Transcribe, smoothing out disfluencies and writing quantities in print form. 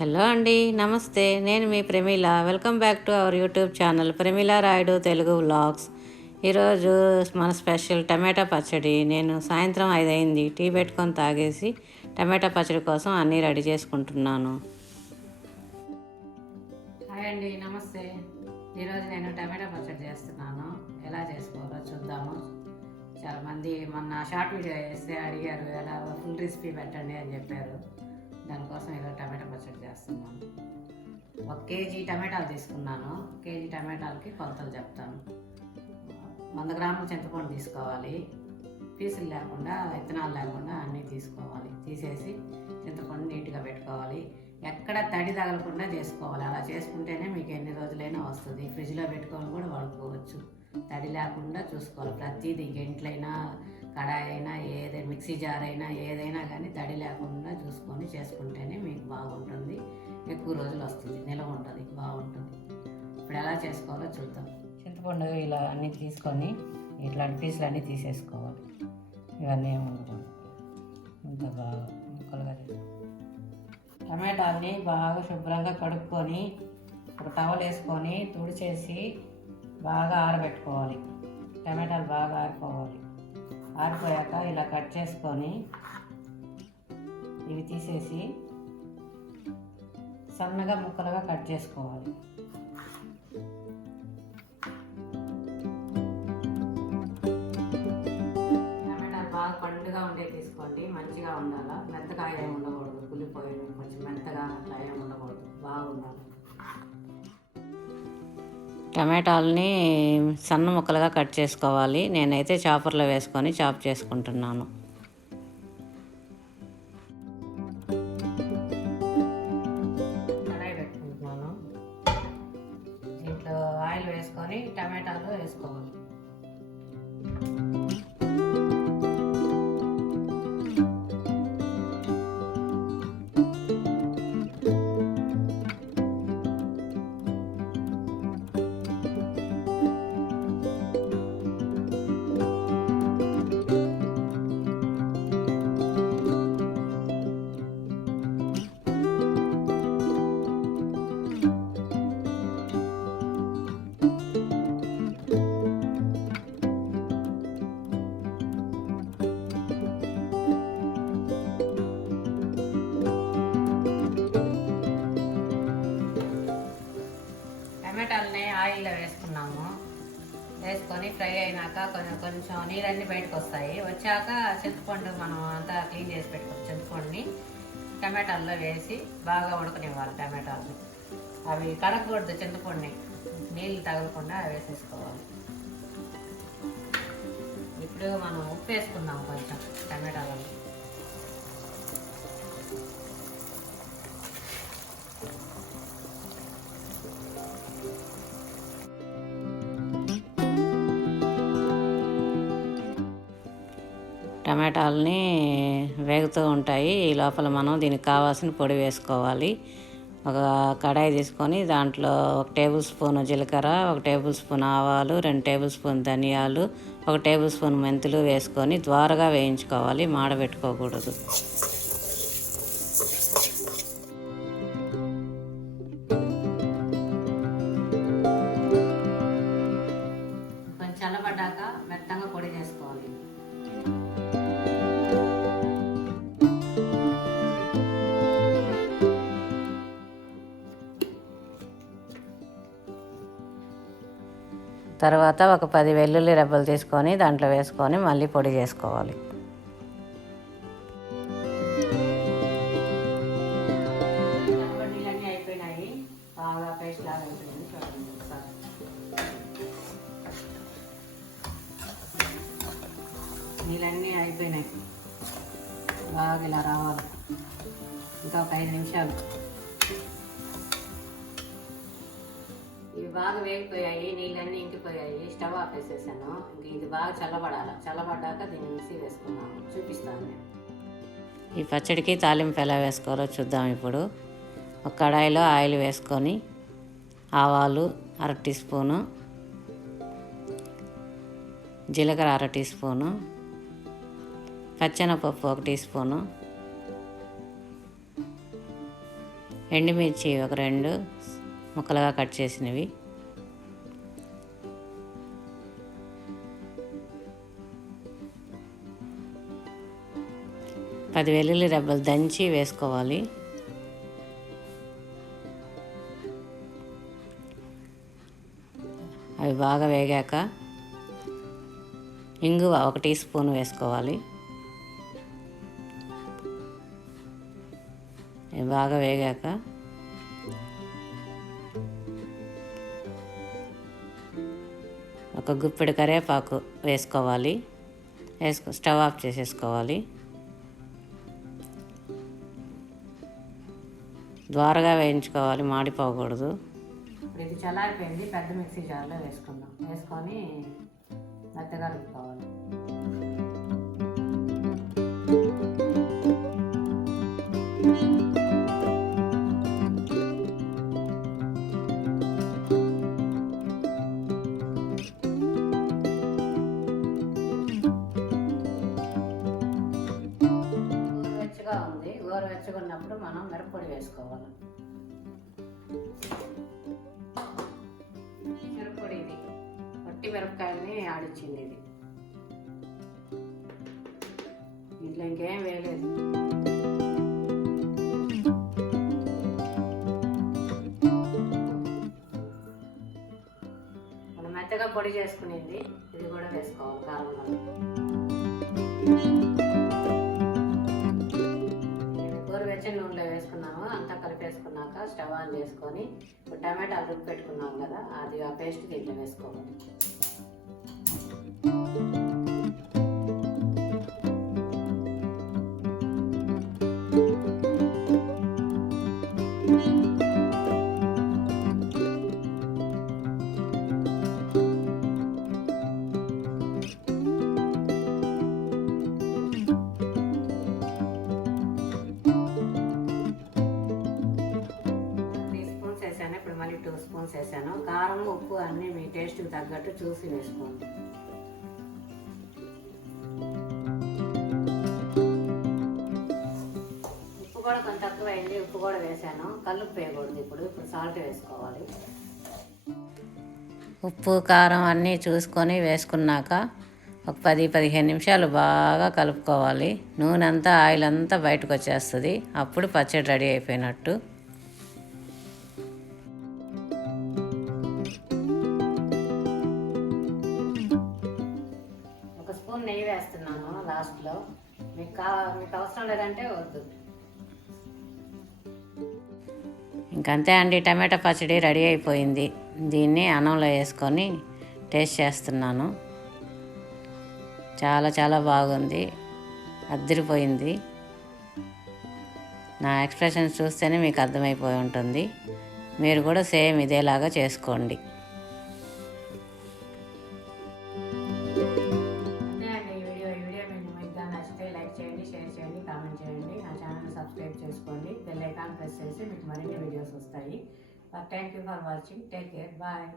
Hello అండి, నమస్తే. నేను మీ Pramila. Welcome back to our YouTube channel Pramila Rayudu Telugu vlogs. ఈరోజు మన స్పెషల్ టమాటా పచ్చడి. నేను సాయంత్రం 5 అయింది, టీ పెట్టుకొని తాగేసి టమాటా పచ్చడి కోసం అన్నీ రెడీ చేసుకుంటున్నాను. హాయ్ అండి, నమస్తే. ఈరోజు నేను టమాటా పచ్చడి చేస్తున్నాను. ఎలా చేసుకోవాలో చూద్దాము. చాలామంది మొన్న షార్ట్ వీడియో వేస్తే అడిగారు, ఎలా ఫుల్ రెసిపీ పెట్టండి అని చెప్పారు. దానికోసం ఇలా టమాటా పచ్చడి చేస్తున్నాను. 1 కేజీ టమాటాలు తీసుకున్నాను. కేజీ టమాటాలకి కొలతలు చెప్తాను. 100 గ్రాముల చింతపండు తీసుకోవాలి. పీసులు లేకుండా, విత్తనాలు లేకుండా అన్నీ తీసుకోవాలి. తీసేసి చింతపండు నీట్గా పెట్టుకోవాలి. ఎక్కడ తడి తగలకుండా చేసుకోవాలి. అలా చేసుకుంటేనే మీకు ఎన్ని రోజులైనా వస్తుంది. ఫ్రిడ్జ్లో పెట్టుకొని కూడా వాడుకోవచ్చు. తడి లేకుండా చూసుకోవాలి. ప్రతిదీ గెంట్లైనా, కడాయి అయినా, ఏదైనా మిక్సీ జార్ అయినా, ఏదైనా కానీ తడి లేకుండా చూసుకొని చేసుకుంటేనే మీకు బాగుంటుంది. ఎక్కువ రోజులు వస్తుంది, నిల్వ ఉంటుంది, బాగుంటుంది. ఇప్పుడు ఎలా చేసుకోవాలో చూద్దాం. చింతపండు ఇలా అన్నీ తీసుకొని ఇట్లాంటి పీసులు అన్నీ తీసేసుకోవాలి. ఇవన్నీ ఏముండకూడదు. ఇంత బాగా ముక్కలుగా టమాటాలని బాగా శుభ్రంగా కడుక్కొని ఒక టవల్ వేసుకొని తుడిచేసి బాగా ఆరబెట్టుకోవాలి. టమాటాలు బాగా ఆరిపోవాలి. ఆరిపోయాక ఇలా కట్ చేసుకొని ఇవి తీసేసి సన్నగా ముక్కలుగా కట్ చేసుకోవాలి. టమాటాలు బాగా పండుగా ఉండే తీసుకోండి. మంచిగా ఉండాలి. మెత్తగా ఏమి ఉండకూడదు. పులిపోయి కొంచెం మెత్తగా అట్లా ఏమి ఉండకూడదు. బాగుండాలి. టమాటాలని సన్న ముక్కలుగా కట్ చేసుకోవాలి. నేనైతే చాపర్లో వేసుకొని చాప్ చేసుకుంటున్నాను. కడాయి పెట్టుకుంటున్నాను. దీంట్లో ఆయిల్ వేసుకొని టమాటాలు వేసుకోవాలి. టమాటాలని ఆయిల్లో వేసుకున్నాము. వేసుకొని ఫ్రై అయినాక కొంచెం నీళ్ళన్నీ బయటకు వస్తాయి. వచ్చాక చింతపండు మనం అంతా క్లీన్ చేసి పెట్టుకోవాలి. చింతపండుని టమాటాల్లో వేసి బాగా ఉడకనివ్వాలి. టమాటాలని అవి కడగకూడదు. చింతపండుని నీళ్ళు తగలకుండా వేసేసుకోవాలి. ఇప్పుడు మనం ఉప్పు వేసుకుందాం కొంచెం టమాటాలలో. టమాటాలని వేగుతూ ఉంటాయి. ఈ లోపల మనం దీనికి కావాల్సిన పొడి వేసుకోవాలి. ఒక కడాయి తీసుకొని దాంట్లో 1 టేబుల్ స్పూన్ జీలకర్ర, 1 టేబుల్ స్పూన్ ఆవాలు, 2 టేబుల్ స్పూన్ ధనియాలు, 1 టేబుల్ స్పూన్ మెంతులు వేసుకొని ద్వారగా వేయించుకోవాలి. మాడబెట్టుకోకూడదు. కొంచెం చల్లబడ్డాక మెత్తంగా పొడి చేసుకోవాలి. తర్వాత ఒక 10 వెల్లుల్లి రెబ్బలు తీసుకొని దాంట్లో వేసుకొని మళ్ళీ పొడి చేసుకోవాలి. నీళ్ళన్నీ అయిపోయినాయి. బాగా పేస్ట్ లాగా అయిపోయింది. చూడండి ఒకసారి. నీళ్ళన్నీ అయిపోయినాయి. బాగా ఇలా రావాలి. ఇంకా ఒక 5 నిమిషాలు. ఇవి బాగా వేగిపోయాయి. నీళ్ళన్నీ ఇంకిపోయాయి. స్టవ్ ఆపేసేసాను. ఇంక ఇది బాగా చల్లబడాలి. చల్లబడ్డాక దీన్ని మిక్సీ వేసుకున్నాము. చూపిస్తాను నేను. ఈ పచ్చడికి తాలింపు ఎలా వేసుకోవాలో చూద్దాం. ఇప్పుడు ఒక కడాయిలో ఆయిల్ వేసుకొని ఆవాలు 1/2 టీ స్పూను, జీలకర్ర 1/2 టీ స్పూను, పచ్చెనపప్పు 1 టీ స్పూను, ఎండుమిర్చి ఒక 2 ముక్కలుగా కట్ చేసినవి, పది వెల్లుల్లి రెబ్బలు దంచి వేసుకోవాలి. అవి బాగా వేగాక ఇంగువ 1 టీ స్పూన్ వేసుకోవాలి. అవి బాగా వేగాక ఒక గుప్పెడు కరివేపాకు వేసుకోవాలి. స్టవ్ ఆఫ్ చేసేసుకోవాలి. ద్వారగా వేయించుకోవాలి, మాడిపోకూడదు. ఇప్పుడు ఇది చల్లారిపోయింది, పెద్ద మిక్సీ జార్లో వేసుకుందాం. వేసుకొని మెత్తగా రుబ్బుకోవాలి. గోరువెచ్చగా ఉంది, గోరువెచ్చగా ఉన్నప్పుడు మనం మిరప్పొడి వేసుకోవాలి. మిరప్పొడి ఇది వట్టి మిరపకాయలని ఆడిచ్చింది. ఇది ఇంట్లో ఇంకేం వేయలేదు. మనం మెత్తగా పొడి చేసుకునేది ఇది కూడా వేసుకోవాలి. కారం గోరువెచ్చని నూనెలో వేసుకున్నాము. అంతా కలిపేసుకున్నాక స్టవ్ ఆన్ చేసుకొని ఇప్పుడు టమాటాలు రుబ్బి పెట్టుకున్నాం కదా, అది ఆ పేస్ట్ దీంట్లో వేసుకోవాలి. మళ్ళీ 2 స్పూన్స్ వేసాను. కారం ఉప్పు అన్నీ మీ టేస్ట్కి తగ్గట్టు చూసి వేసుకోండి. ఉప్పు కూడా కొంచెం తక్కువ అయింది, ఉప్పు కూడా వేసాను. కల్లుప్పు వేయకూడదు. ఇప్పుడు సాల్ట్ వేసుకోవాలి. ఉప్పు కారం అన్నీ చూసుకొని వేసుకున్నాక ఒక 10-15 నిమిషాలు బాగా కలుపుకోవాలి. నూనె అంతా ఆయిల్ అంతా బయటకు వచ్చేస్తుంది. అప్పుడు పచ్చడి రెడీ అయిపోయినట్టు. నెయ్యి వేస్తున్నాను లాస్ట్లో. మీకు అవసరం లేదంటే వద్దు. ఇంకంతే అండి, టమాటా పచ్చడి రెడీ అయిపోయింది. దీన్ని అన్నంలో వేసుకొని టేస్ట్ చేస్తున్నాను. చాలా చాలా బాగుంది, అదిరిపోయింది. నా ఎక్స్ప్రెషన్స్ చూస్తేనే మీకు అర్థమైపోయి ఉంటుంది. మీరు కూడా సేమ్ ఇదేలాగా చేసుకోండి. కామెంట్ చేయండి, నా ఛానల్ సబ్స్క్రైబ్ చేసుకోండి, బెల్ ఐకాన్ ప్రెస్ చేసి మీకు మరిన్ని వీడియోస్ వస్తాయి. Thank you for watching. Take care, bye.